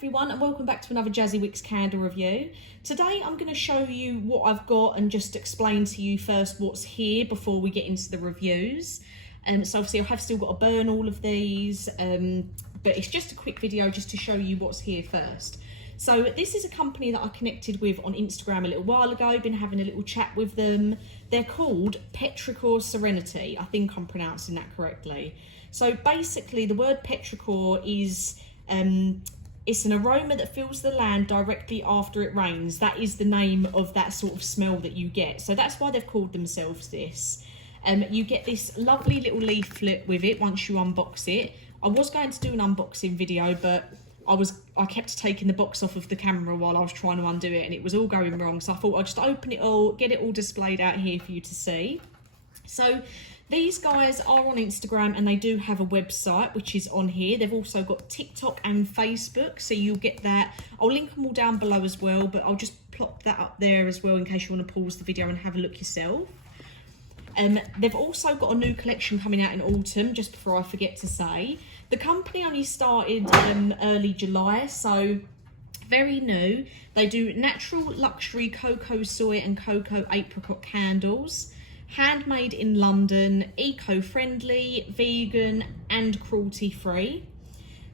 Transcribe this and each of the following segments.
everyone, and welcome back to another Jazzy Wicks candle review. Today I'm going to show you what I've got and just explain to you first what's here before we get into the reviews. So obviously I have still got to burn all of these, but it's just a quick video just to show you what's here first. So this is a company that I connected with on Instagram a little while ago, been having a little chat with them. They're called Petrichor Serenity. I think I'm pronouncing that correctly. So basically the word petrichor is it's an aroma that fills the land directly after it rains. That is the name of that sort of smell that you get. So that's why they've called themselves this. You get this lovely little leaflet with it once you unbox it. I was going to do an unboxing video, but I kept taking the box off of the camera while I was trying to undo it and it was all going wrong. So I thought I'd just open it all, get it all displayed out here for you to see. So these guys are on Instagram and they do have a website which is on here. They've also got TikTok and Facebook, so you'll get that. I'll link them all down below as well, but I'll just plop that up there as well in case you want to pause the video and have a look yourself. They've also got a new collection coming out in autumn, just before I forget to say. The company only started early July, so very new. They do natural luxury cocoa soy and cocoa apricot candles. Handmade in London, eco-friendly, vegan and cruelty-free.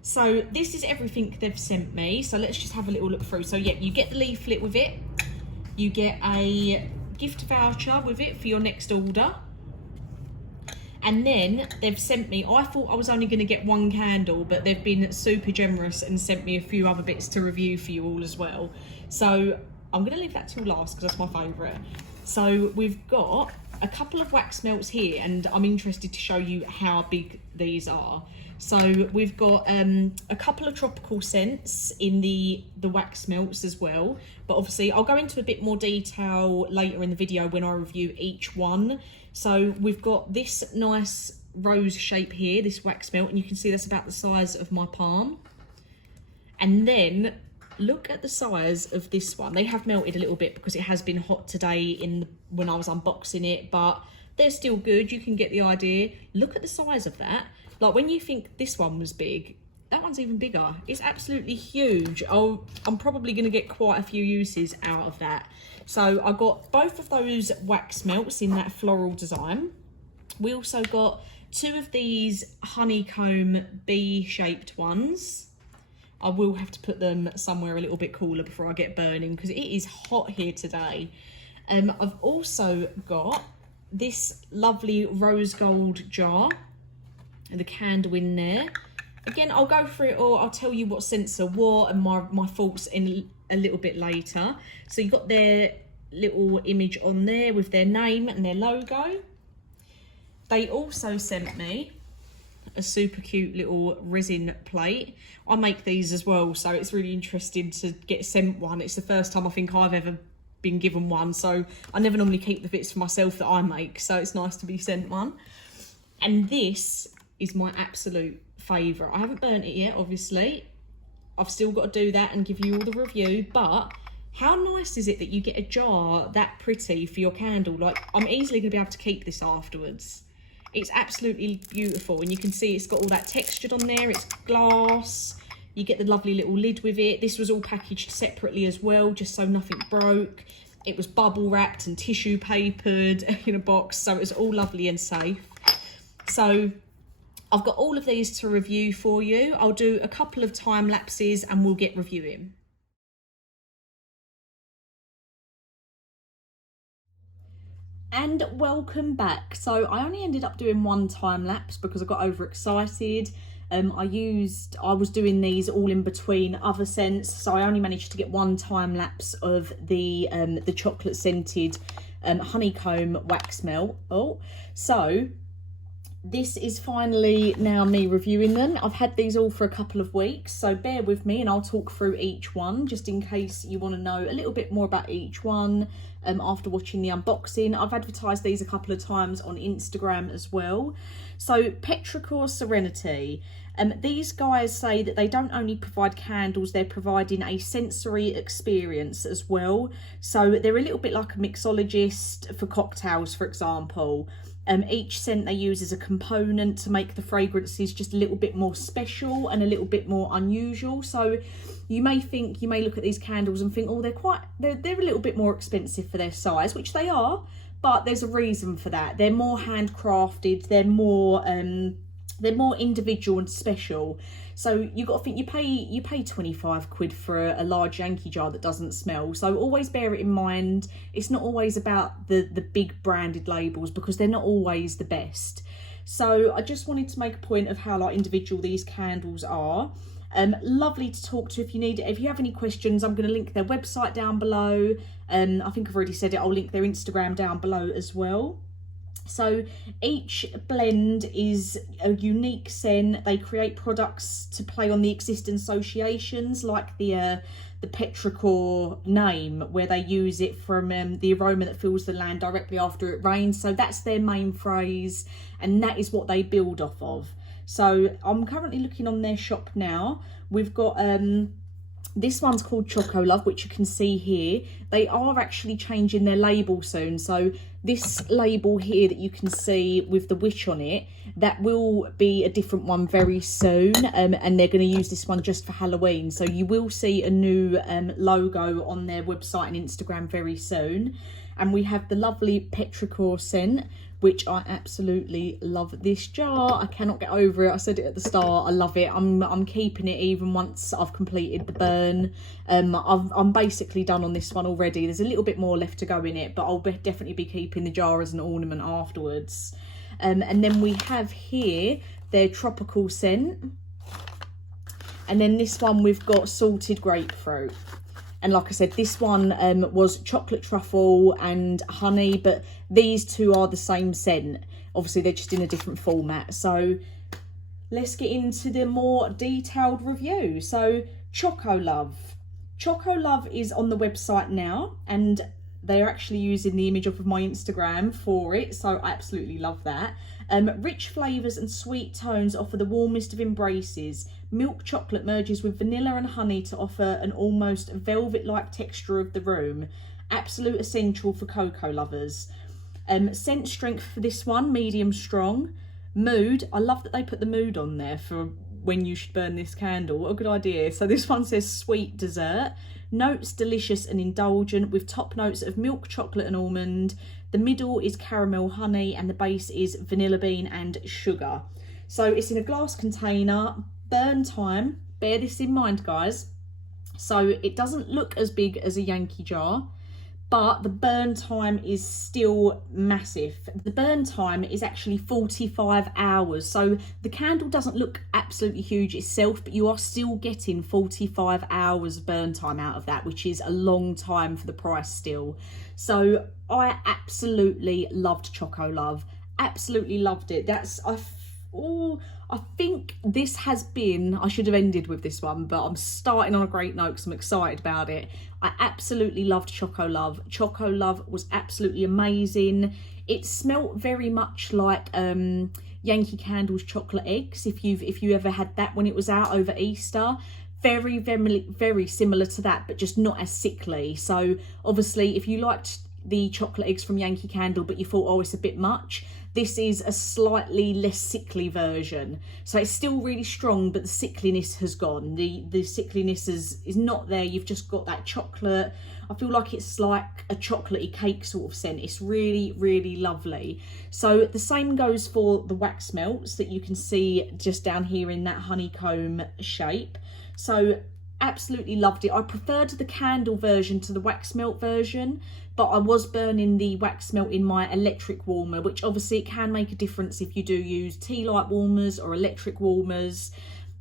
So this is everything they've sent me. So let's just have a little look through. So yeah, you get the leaflet with it. You get a gift voucher with it for your next order. And then they've sent me, I thought I was only going to get one candle, but they've been super generous and sent me a few other bits to review for you all as well. So I'm going to leave that till last because that's my favourite. So we've got a couple of wax melts here and I'm interested to show you how big these are. So we've got a couple of tropical scents in the wax melts as well, but obviously I'll go into a bit more detail later in the video when I review each one. So we've got this nice rose shape here, this wax melt, and you can see that's about the size of my palm. And then look at the size of this one. They have melted a little bit because it has been hot today when I was unboxing it, but they're still good. You can get the idea. Look at the size of that. Like when you think this one was big, that one's even bigger. It's absolutely huge. I'm probably going to get quite a few uses out of that. So I got both of those wax melts in that floral design. We also got two of these honeycomb bee-shaped ones. I will have to put them somewhere a little bit cooler before I get burning because it is hot here today. I've also got this lovely rose gold jar and the candle in there. Again, I'll go through it all. I'll tell you what scents are what and my thoughts in a little bit later. So you've got their little image on there with their name and their logo. They also sent me a super cute little resin plate. I make these as well, so it's really interesting to get sent one. It's the first time I think I've ever been given one, so I never normally keep the bits for myself that I make, so it's nice to be sent one. And this is my absolute favourite. I haven't burnt it yet, obviously. I've still got to do that and give you all the review, but how nice is it that you get a jar that pretty for your candle? Like, I'm easily going to be able to keep this afterwards. It's absolutely beautiful, and you can see it's got all that textured on there. It's glass. You get the lovely little lid with it. This was all packaged separately as well, just so nothing broke. It was bubble wrapped and tissue papered in a box, so it's all lovely and safe. So I've got all of these to review for you. I'll do a couple of time lapses and we'll get reviewing. And welcome back. So I only ended up doing one time lapse because I got overexcited. I was doing these all in between other scents, so I only managed to get one time lapse of the chocolate scented honeycomb wax melt. So this is finally now me reviewing them. I've had these all for a couple of weeks, so bear with me and I'll talk through each one just in case you want to know a little bit more about each one after watching the unboxing. I've advertised these a couple of times on Instagram as well. So Petrichor Serenity. These guys say that they don't only provide candles, they're providing a sensory experience as well. So they're a little bit like a mixologist for cocktails, for example. Each scent they use is a component to make the fragrances just a little bit more special and a little bit more unusual. So you may look at these candles and think, oh, they're a little bit more expensive for their size, which they are, but there's a reason for that. They're more handcrafted, they're more individual and special. So you got to think, you pay 25 quid for a large Yankee jar that doesn't smell. So always bear it in mind. It's not always about the big branded labels, because they're not always the best. So I just wanted to make a point of how individual these candles are. Lovely to talk to if you need it. If you have any questions, I'm going to link their website down below. I think I've already said it. I'll link their Instagram down below as well. So each blend is a unique scent. They create products to play on the existing associations, like the Petrichor name, where they use it from the aroma that fills the land directly after it rains. So that's their main phrase, and that is what they build off of. So I'm currently looking on their shop now. We've got this one's called Chocolove, which you can see here. They are actually changing their label soon. So this label here that you can see with the witch on it, that will be a different one very soon. And they're going to use this one just for Halloween. So you will see a new logo on their website and Instagram very soon. And we have the lovely Petrichor scent, which I absolutely love. This jar, I cannot get over it. I said it at the start, I love it. I'm keeping it even once I've completed the burn. I'm basically done on this one already. There's a little bit more left to go in it, but I'll definitely be keeping the jar as an ornament afterwards. And then we have here their tropical scent. And then this one we've got salted grapefruit. And like I said, this one was chocolate truffle and honey, but these two are the same scent. Obviously, they're just in a different format. So let's get into the more detailed review. So Chocolove. Chocolove is on the website now, and they're actually using the image off of my Instagram for it. So I absolutely love that. Rich flavours and sweet tones offer the warmest of embraces. Milk chocolate merges with vanilla and honey to offer an almost velvet-like texture of the room. Absolute essential for cocoa lovers. Scent strength for this one, medium strong. Mood, I love that they put the mood on there for when you should burn this candle. What a good idea. So this one says sweet dessert. Notes delicious and indulgent with top notes of milk, chocolate and almond. The middle is caramel honey and the base is vanilla bean and sugar. So it's in a glass container. Burn time, bear this in mind guys, so it doesn't look as big as a Yankee jar, but the burn time is still massive. The burn time is actually 45 hours, so the candle doesn't look absolutely huge itself, but you are still getting 45 hours of burn time out of that, which is a long time for the price still. So I absolutely loved Chocolove, absolutely loved it. I think this has been, I should have ended with this one, but I'm starting on a great note because I'm excited about it. I absolutely loved Chocolove. Chocolove was absolutely amazing. It smelt very much like Yankee Candle's chocolate eggs, if you ever had that when it was out over Easter. Very, very, very similar to that, but just not as sickly. So obviously, if you liked the chocolate eggs from Yankee Candle, but you thought, oh, it's a bit much, this is a slightly less sickly version. So it's still really strong, but the sickliness has gone. The sickliness is not there. You've just got that chocolate. I feel like it's like a chocolatey cake sort of scent. It's really, really lovely. So the same goes for the wax melts that you can see just down here in that honeycomb shape. So absolutely loved it. I preferred the candle version to the wax melt version, but I was burning the wax melt in my electric warmer, which obviously it can make a difference if you do use tea light warmers or electric warmers.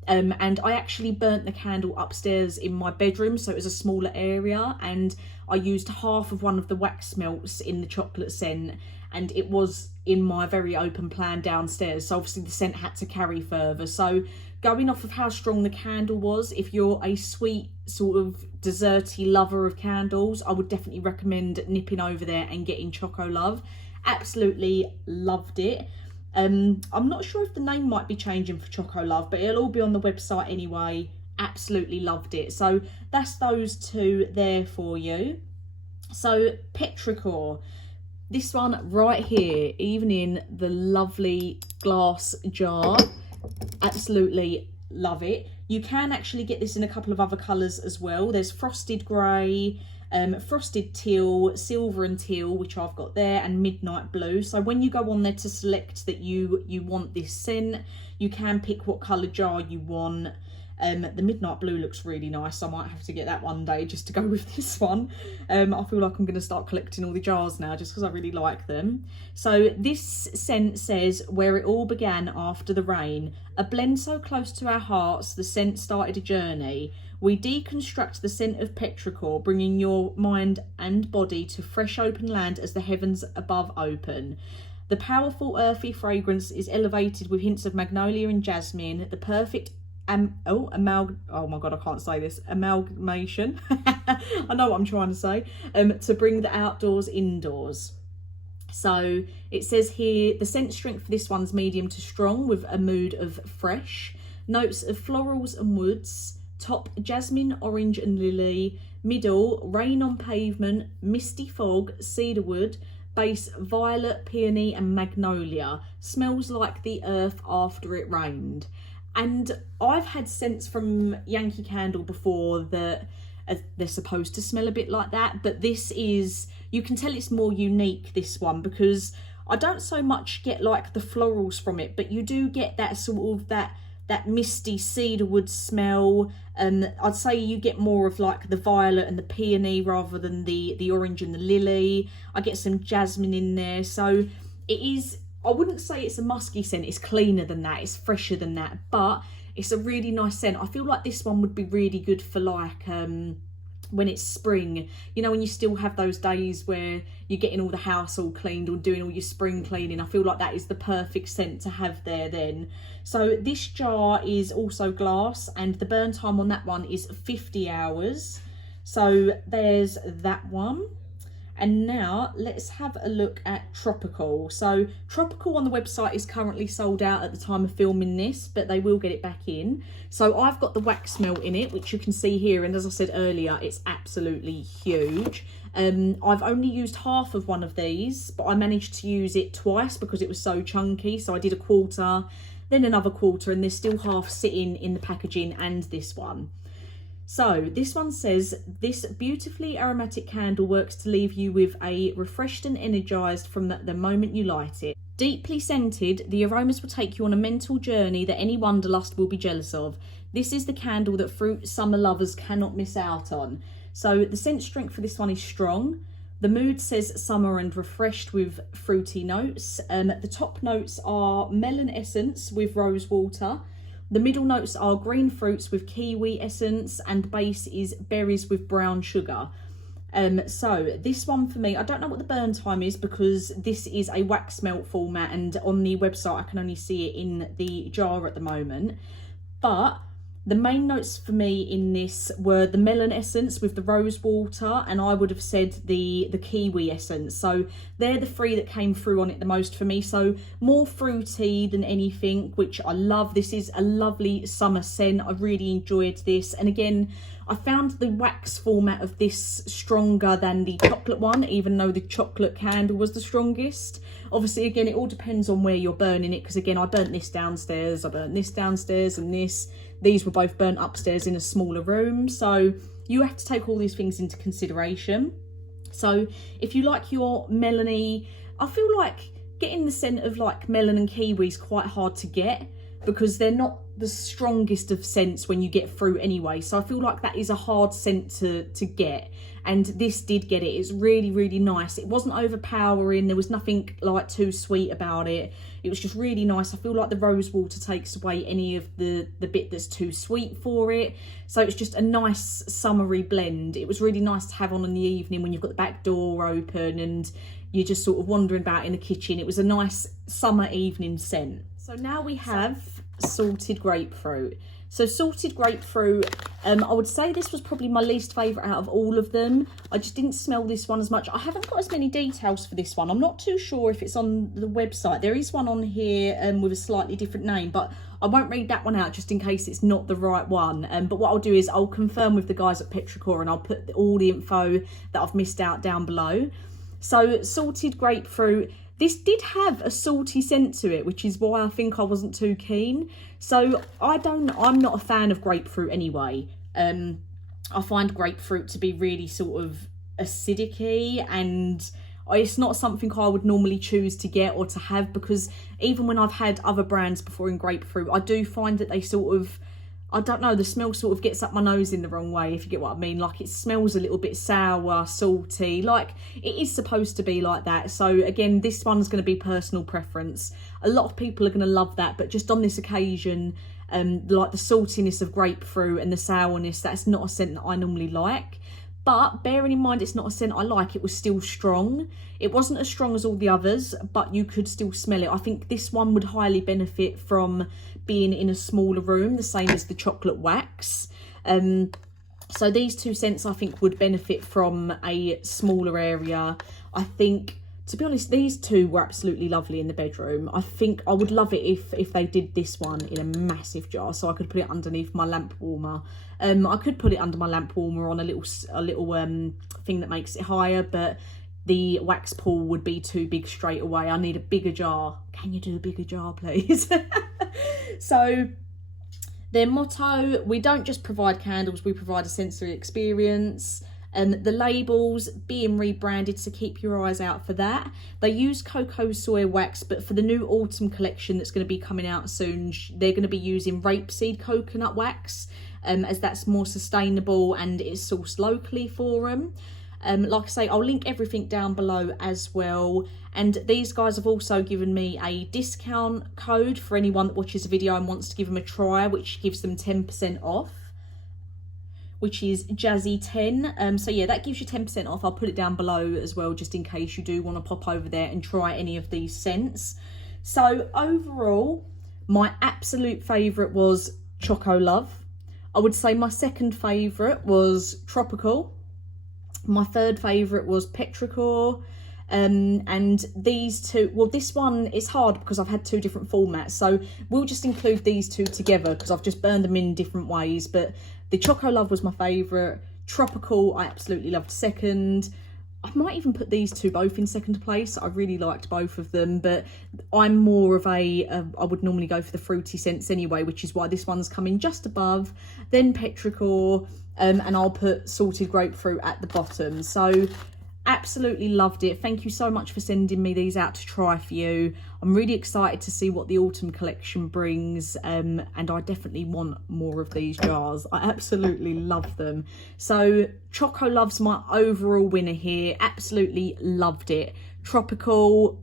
And I actually burnt the candle upstairs in my bedroom, so it was a smaller area, and I used half of one of the wax melts in the chocolate scent, and it was in my very open plan downstairs, so obviously the scent had to carry further. So going off of how strong the candle was, if you're a sweet sort of desserty lover of candles, I would definitely recommend nipping over there and getting Chocolove. Absolutely loved it. I'm not sure if the name might be changing for Chocolove, but it'll all be on the website anyway. Absolutely loved it. So that's those two there for you. So Petrichor. this one right here, even in the lovely glass jar, absolutely love it. You can actually get this in a couple of other colours as well. There's frosted grey, frosted teal, silver and teal, which I've got there, and midnight blue. So when you go on there to select that you want this scent, you can pick what colour jar you want. The midnight blue looks really nice, so I might have to get that one day just to go with this one. I feel like I'm going to start collecting all the jars now just because I really like them. So this scent says, where it all began after the rain, a blend so close to our hearts, the scent started a journey. We deconstruct the scent of petrichor, bringing your mind and body to fresh open land as the heavens above open. The powerful earthy fragrance is elevated with hints of magnolia and jasmine, the perfect oh my god, I can't say this, amalgamation I know what I'm trying to say, to bring the outdoors indoors. So it says here, the scent strength for this one's medium to strong with a mood of fresh, notes of florals and woods, top jasmine, orange and lily, middle rain on pavement, misty fog, cedarwood, base violet, peony and magnolia. Smells like the earth after it rained. And I've had scents from Yankee Candle before that they're supposed to smell a bit like that, but this is, you can tell it's more unique, this one, because I don't so much get like the florals from it, but you do get that sort of that misty cedarwood smell. I'd say you get more of like the violet and the peony rather than the orange and the lily. I get some jasmine in there, so it is, I wouldn't say it's a musky scent, it's cleaner than that, it's fresher than that, but it's a really nice scent. I feel like this one would be really good for like when it's spring, you know, when you still have those days where you're getting all the house all cleaned or doing all your spring cleaning. I feel like that is the perfect scent to have there then. So this jar is also glass, and the burn time on that one is 50 hours. So there's that one. And now let's have a look at Tropical. So Tropical on the website is currently sold out at the time of filming this, but they will get it back in. So I've got the wax melt in it, which you can see here. And as I said earlier, it's absolutely huge. I've only used half of one of these, but I managed to use it twice because it was so chunky. So I did a quarter, then another quarter, and there's still half sitting in the packaging and this one. So this one says, this beautifully aromatic candle works to leave you with a refreshed and energised from the moment you light it. Deeply scented, the aromas will take you on a mental journey that any wanderlust will be jealous of. This is the candle that fruit summer lovers cannot miss out on. So the scent strength for this one is strong. The mood says summer and refreshed with fruity notes. The top notes are melon essence with rose water. The middle notes are green fruits with kiwi essence, and base is berries with brown sugar. So this one for me, I don't know what the burn time is because this is a wax melt format, and on the website I can only see it in the jar at the moment. But the main notes for me in this were the melon essence with the rose water, and I would have said the kiwi essence. So they're the three that came through on it the most for me. So more fruity than anything, which I love. This is a lovely summer scent. I really enjoyed this. And again, I found the wax format of this stronger than the chocolate one, even though the chocolate candle was the strongest. Obviously, again, it all depends on where you're burning it, because again, I burnt this downstairs, I burnt this downstairs, and these were both burnt upstairs in a smaller room. So you have to take all these things into consideration. So if you like your melony, I feel like getting the scent of like melon and kiwi is quite hard to get because they're not the strongest of scents when you get fruit anyway. So I feel like that is a hard scent to get. And this did get it. It's really, really nice. It wasn't overpowering. There was nothing like too sweet about it. It was just really nice. I feel like the rose water takes away any of the bit that's too sweet for it. So it's just a nice summery blend. It was really nice to have on in the evening when you've got the back door open and you're just sort of wandering about in the kitchen. It was a nice summer evening scent. So now we have salted grapefruit. So salted grapefruit, I would say this was probably my least favourite out of all of them. I just didn't smell this one as much. I haven't got as many details for this one. I'm not too sure if it's on the website. There is one on here with a slightly different name, but I won't read that one out just in case it's not the right one. But what I'll do is I'll confirm with the guys at Petrichor and I'll put all the info that I've missed out down below. So salted grapefruit. This did have a salty scent to it, which is why I think I wasn't too keen. So I'm not a fan of grapefruit anyway. I find grapefruit to be really sort of acidic-y, and it's not something I would normally choose to get or to have, because even when I've had other brands before in grapefruit, I do find that they sort of, I don't know, the smell sort of gets up my nose in the wrong way, if you get what I mean. Like, it smells a little bit sour, salty, like it is supposed to be like that. So again, this one's going to be personal preference. A lot of people are going to love that, but just on this occasion, like the saltiness of grapefruit and the sourness, that's not a scent that I normally like. But bearing in mind it's not a scent I like, it was still strong. It wasn't as strong as all the others, but you could still smell it. I think this one would highly benefit from being in a smaller room, the same as the chocolate wax. So these two scents I think would benefit from a smaller area. I think, to be honest, these two were absolutely lovely in the bedroom. I think I would love it if they did this one in a massive jar, so I could put it underneath my lamp warmer. I could put it under my lamp warmer on a little thing that makes it higher, but the wax pool would be too big straight away. I need a bigger jar. Can you do a bigger jar, please? So their motto: we don't just provide candles, we provide a sensory experience. The labels being rebranded, so keep your eyes out for that. They use cocoa soy wax, but for the new autumn collection that's going to be coming out soon, they're going to be using rapeseed coconut wax, as that's more sustainable and it's sourced locally for them. Like I say, I'll link everything down below as well. And these guys have also given me a discount code for anyone that watches the video and wants to give them a try, which gives them 10% off, which is Jazzy10. So yeah, that gives you 10% off. I'll put it down below as well, just in case you do want to pop over there and try any of these scents. So overall, my absolute favourite was Chocolove. I would say my second favourite was Tropical. My third favourite was Petrichor. And these two, well, this one is hard because I've had two different formats, so we'll just include these two together because I've just burned them in different ways. But the Chocolove was my favourite. Tropical I absolutely loved second. I might even put these two both in second place. I really liked both of them, but I'm more of I would normally go for the fruity scents anyway, which is why this one's coming just above, then Petrichor, and I'll put salted grapefruit at the bottom. So absolutely loved it. Thank you so much for sending me these out to try for you. I'm really excited to see what the autumn collection brings, and I definitely want more of these jars. I absolutely love them. So Chocolove's my overall winner here. Absolutely loved it. Tropical,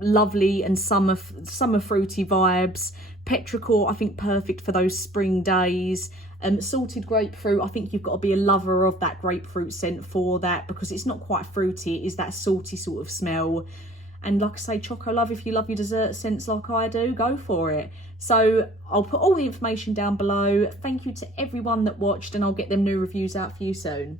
lovely, and summer fruity vibes. Petrichor, I think perfect for those spring days. Salted grapefruit, I think you've got to be a lover of that grapefruit scent for that, because it's not quite fruity, it is that salty sort of smell. And like I say, Chocolove, if you love your dessert scents like I do, go for it. So I'll put all the information down below. Thank you to everyone that watched, and I'll get them new reviews out for you soon.